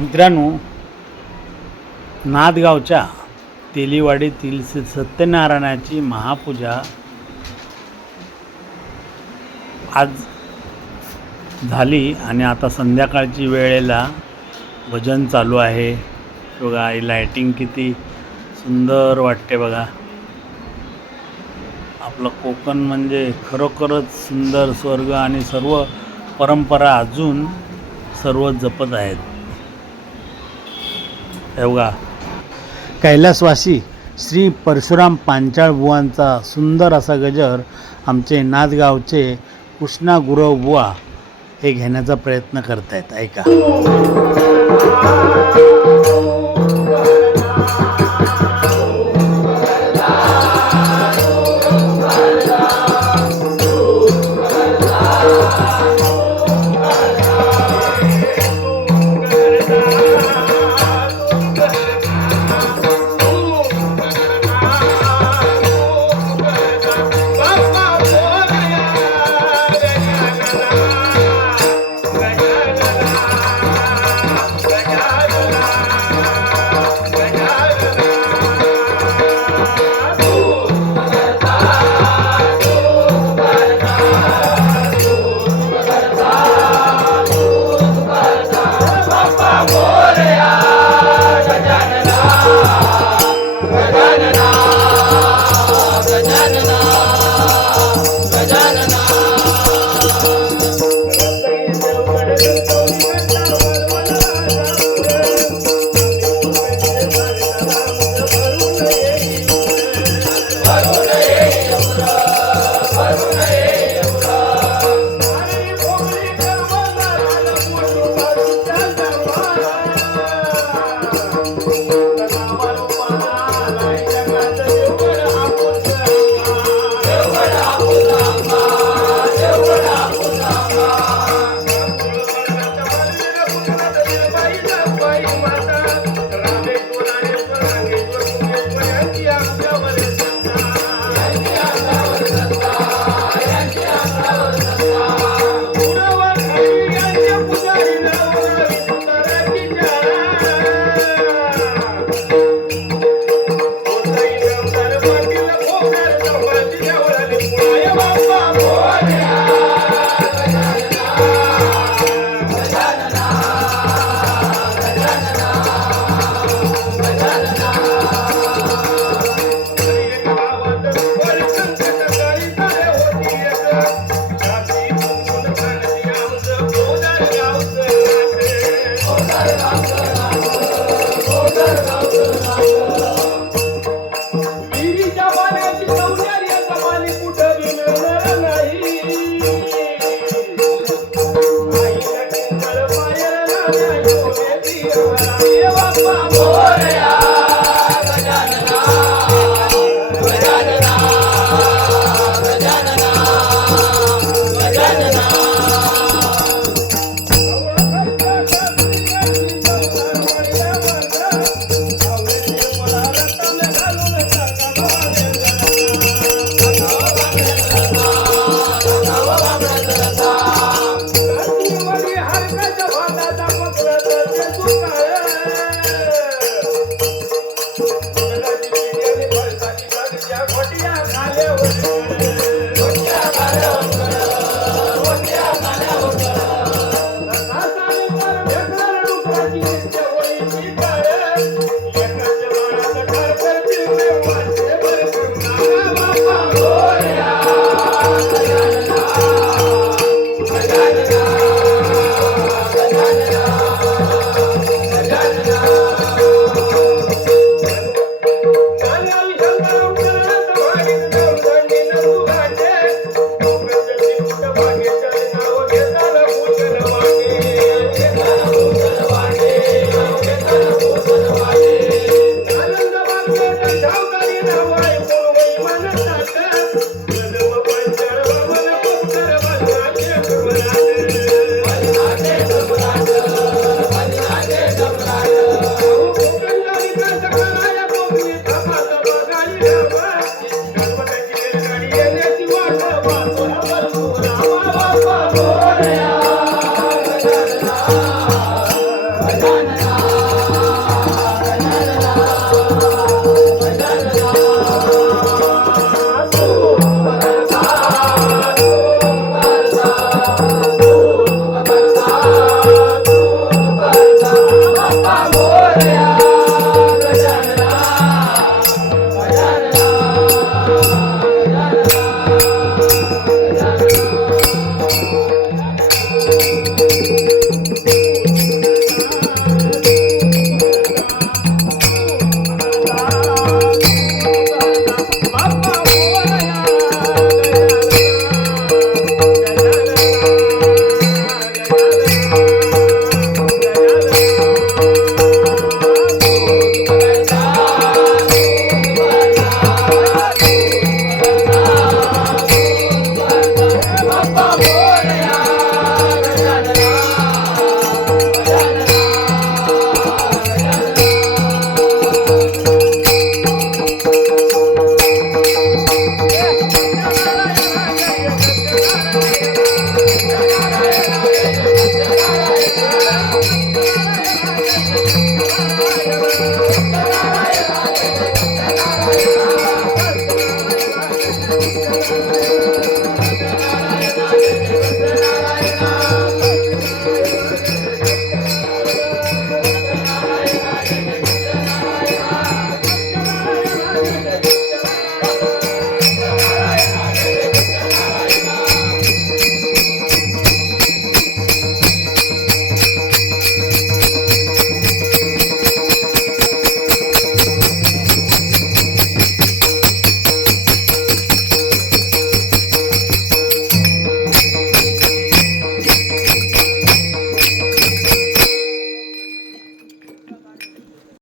मित्रांनो नादगावच्या तेलीवाडीतील श्री सत्यनारायणाची महापूजा आज झाली आणि आता संध्याकाळची वेळेला भजन चालू आहे. बघा ही लायटिंग किती सुंदर वाटते बघा. आपलं कोकण म्हणजे खरोखरच सुंदर स्वर्ग आणि सर्व परंपरा अजून सर्व जपत आहेत. एवढा. कैलासवासी श्री परशुराम पांचाळबुवांचा सुंदर असा गजर आमचे नादगावचे कृष्णा गुरव बुवा हे घेण्याचा प्रयत्न करतायत. ऐका. Thank you. thank you.